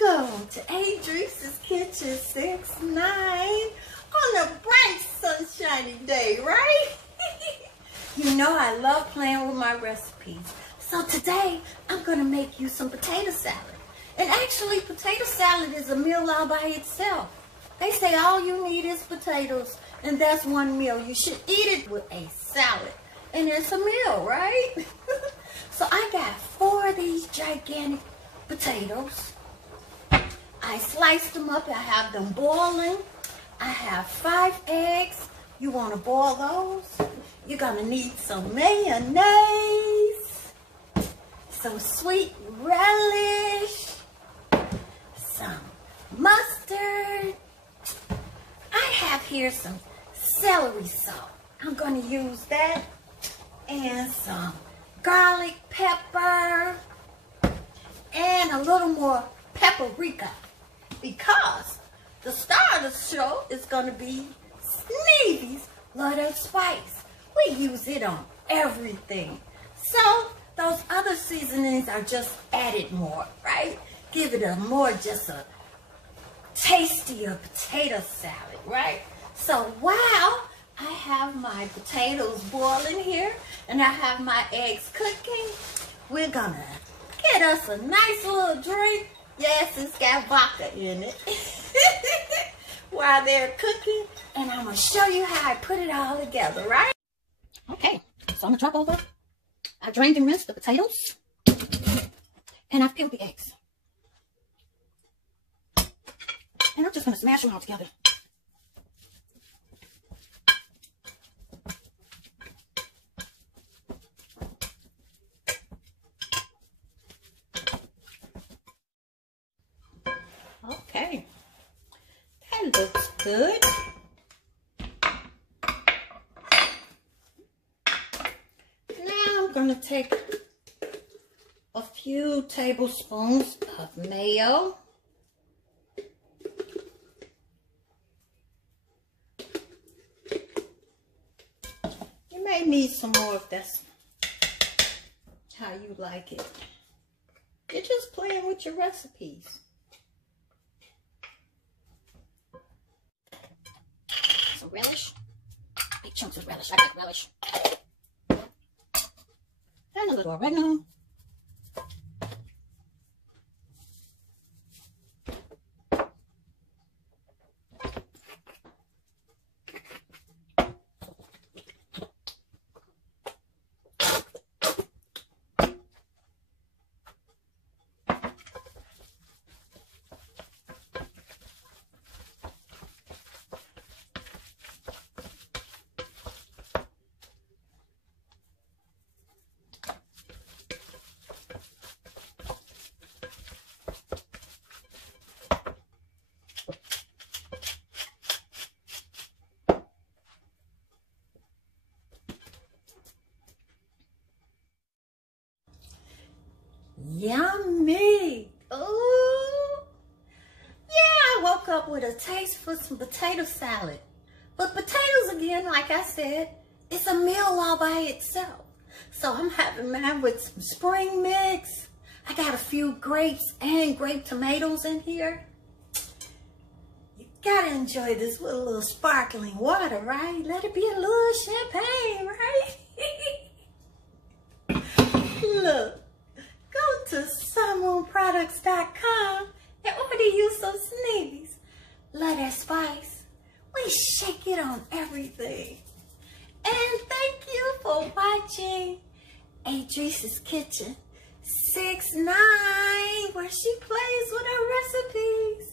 Welcome to Adrice's Kitchen 6-9 on a bright sunshiny day, right? You know I love playing with my recipes. So today I'm going to make you some potato salad. And actually potato salad is a meal all by itself. They say all you need is potatoes and that's one meal. You should eat it with a salad and it's a meal, right? So I got 4 of these gigantic potatoes. I sliced them up. I have them boiling. I have 5 eggs. You want to boil those? You're going to need some mayonnaise, some sweet relish, some mustard. I have here some celery salt. I'm going to use that. And some garlic pepper. And a little more paprika. Because the star of the show is going to be Sneevy Love That Spice. We use it on everything. So those other seasonings are just added more, right? Give it a more just a tastier potato salad, right? So while I have my potatoes boiling here and I have my eggs cooking, we're going to get us a nice little drink. Yes, it's got vodka in it. While they're cooking. And I'm going to show you how I put it all together, right? Okay, so I'm going to drop over. I drained and rinsed the potatoes. And I've peeled the eggs. And I'm just going to smash them all together. Okay, that looks good. Now I'm going to take a few tablespoons of mayo. You may need some more if that's how you like it. You're just playing with your recipes. Some relish. Big chunks of relish. I like relish. And a little oregano. Yummy! Ooh! Yeah, I woke up with a taste for some potato salad. But potatoes, again, like I said, it's a meal all by itself. So I'm having mine with some spring mix. I got a few grapes and grape tomatoes in here. You gotta enjoy this with a little sparkling water, right? Let it be a little champagne, right? Look. Go to sunmoonproducts.com and order you some Sneevy Love That Spice. We shake it on everything. And thank you for watching Adrice's Kitchen 6-9, where she plays with her recipes.